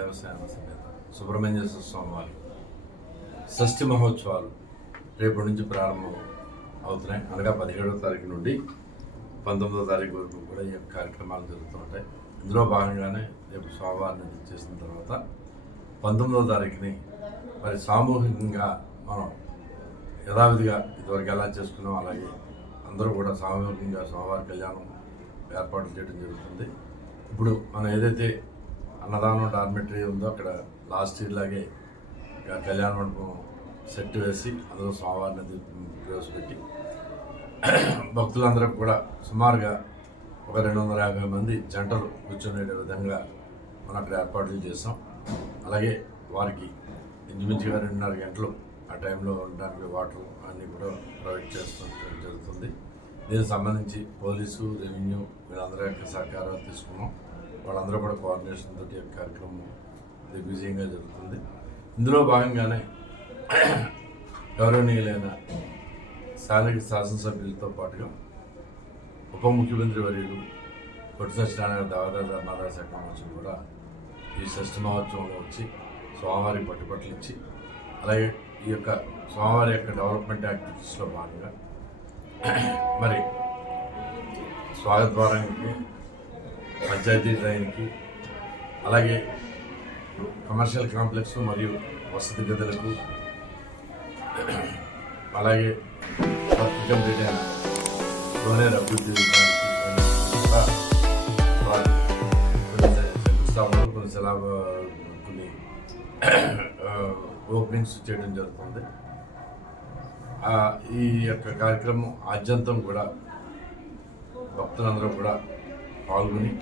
దేవసేన సమేత సుబ్రహ్మణ్యేశ్వర స్వామి వారి షష్ఠి మహోత్సవాలు రేపటి నుంచి ప్రారంభం అవుతున్నాయి. అనగా 17వ తారీఖు నుండి 19వ తారీఖు వరకు కూడా ఈ కార్యక్రమాలు జరుగుతూ ఉంటాయి. ఇందులో భాగంగానే రేపు స్వామివారిని చేసిన తర్వాత 19వ తారీఖుని మరి సామూహికంగా మనం యథావిధిగా ఇదివరకు ఎలా చేసుకున్నాం అలాగే అందరూ కూడా సామూహికంగా స్వామివారి కళ్యాణం ఏర్పాట్లు చేయడం జరుగుతుంది. ఇప్పుడు మనం ఏదైతే అన్నదానం డార్మెటరీ ఉందో అక్కడ లాస్ట్ ఇయర్ లాగే కళ్యాణ మండపం సెట్ వేసి అందులో స్వామివారిని ప్రవేశపెట్టి భక్తులందరూ కూడా సుమారుగా ఒక 250 మంది జంటలు కూర్చునే విధంగా మనం అక్కడ ఏర్పాట్లు చేస్తాం. అలాగే వారికి ఇంచుమించుగా 2.5 గంటలు ఆ టైంలో ఉండడానికి వాటర్ అన్నీ కూడా ప్రొవైడ్ చేస్తాం జరుగుతుంది. దీనికి సంబంధించి పోలీసు, రెవెన్యూ వీళ్ళందరూ యొక్క సహకారాలు తీసుకున్నాం. వాళ్ళందరూ కూడా కోఆర్డినేషన్ తోటి కార్యక్రమం దిగ్విజయంగా జరుగుతుంది. ఇందులో భాగంగానే గౌరవనీయులైన స్థానిక శాసనసభ్యులతో పాటుగా ఉప ముఖ్యమంత్రి వర్యులు కొట్టి సత్యనారాయణ దేవాదాయ ధర్మాదాయ శాఖ మంత్రులు కూడా ఈ షష్ఠి మహోత్సవంలో వచ్చి స్వామివారికి పట్టుబట్టలు ఇచ్చి అలాగే ఈ యొక్క స్వామివారి యొక్క డెవలప్మెంట్ యాక్టివిటీస్లో భాగంగా మరి స్వాగత ద్వారానికి, పంచాయతీ డ్రైన్కి, అలాగే కమర్షియల్ కాంప్లెక్స్ మరియు వసతి గదులకు, అలాగే కంప్లీట్ అయిన డోనేర్ అభివృద్ధి శంకుస్థాపనలు కొన్ని ఓపెనింగ్స్ చేయడం జరుగుతుంది. ఈ యొక్క కార్యక్రమం ఆద్యంతం కూడా భక్తులందరూ కూడా పాల్గొని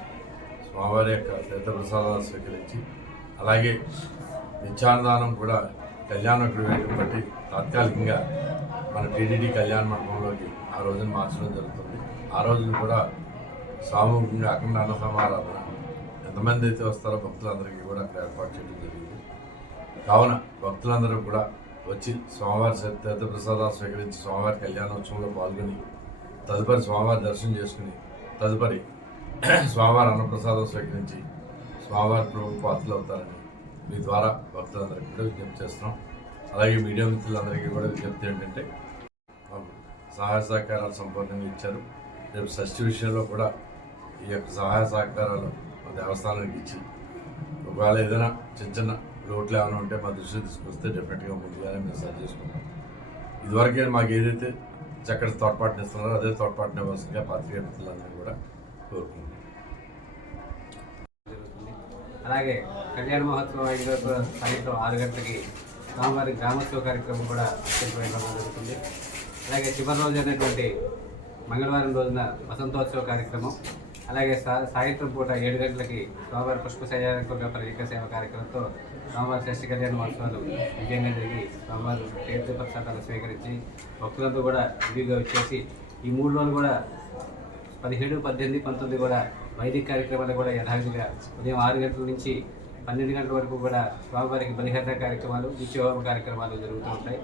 స్వామివారి యొక్క తీర్థప్రసాదాలు స్వీకరించి అలాగే నిత్యాన్నదానం కూడా కళ్యాణకుడు వేయడం బట్టి తాత్కాలికంగా మన టీటీడీ కళ్యాణ మండపంలోకి ఆ రోజున మార్చడం జరుగుతుంది. ఆ రోజున కూడా సామూహికంగా అఖండ అన్న సమారాధన ఎంతమంది అయితే వస్తారో భక్తులందరికీ కూడా అక్కడ ఏర్పాటు చేయడం జరిగింది. కావున భక్తులందరూ కూడా వచ్చి స్వామివారి తీర్థప్రసాదాలు స్వీకరించి స్వామివారి కళ్యాణోత్సవంలో పాల్గొని తదుపరి స్వామివారి దర్శనం చేసుకుని తదుపరి స్వామివారి అన్నప్రసాదం స్వీకరించి స్వామివారి ప్రభుత్వ పాత్రలు అవుతారని మీ ద్వారా భక్తులందరికీ కూడా విజ్ఞప్తి చేస్తున్నాం. అలాగే మీడియా మిత్రులందరికీ కూడా విజ్ఞప్తి ఏంటంటే సహాయ సహకారాలు సంపూర్ణంగా ఇచ్చారు. రేపు షష్ఠి విషయంలో కూడా ఈ యొక్క సహాయ సహకారాలు మా దేవస్థానానికి ఇచ్చి ఒకవేళ ఏదైనా చిన్న లోట్లు ఏమైనా ఉంటే మా దృష్టికి తీసుకొస్తే డెఫినెట్గా ముందుగానే మేము సరి చేసుకుంటాం. ఇదివరకే మాకు ఏదైతే చక్కటి తోడ్పాటుని ఇస్తున్నారో అదే తోడ్పాటుని ఇవ్వాల్సిందిగా పాత్రికేయ మిత్రులందరూ కూడా కోరుకుంటున్నాం. అలాగే కళ్యాణ మహోత్సవం ఈరోజు సాయంత్రం 6 గంటలకి స్వామివారి గ్రామోత్సవ కార్యక్రమం కూడా అత్యంత జరుగుతుంది. అలాగే చివరి రోజు అనేటువంటి మంగళవారం రోజున వసంతోత్సవ కార్యక్రమం, అలాగే సాయంత్రం పూట 7 గంటలకి స్వామివారి పుష్పశయ్యాలంకరణ ప్రత్యేక సేవ కార్యక్రమంతో స్వామివారి షష్ఠి కళ్యాణ మహోత్సవాలు విజయంగా జరిగి స్వామివారి తీర్థప్రసాదాలు స్వీకరించి భక్తులంతా కూడా విధిగా వచ్చేసి ఈ 3 రోజులు కూడా 17, 18, 19 కూడా వైదిక కార్యక్రమాలు కూడా యథావిధిగా ఉదయం 6 గంటల నుంచి 12 గంటల వరకు కూడా స్వామివారికి బలిహరణ కార్యక్రమాలు, నిత్యహోమ కార్యక్రమాలు జరుగుతూ ఉంటాయి.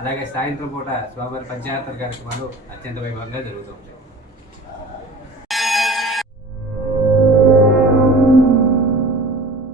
అలాగే సాయంత్రం పూట స్వామివారి పంచాయతీ కార్యక్రమాలు అత్యంత వైభవంగా జరుగుతూ ఉంటాయి.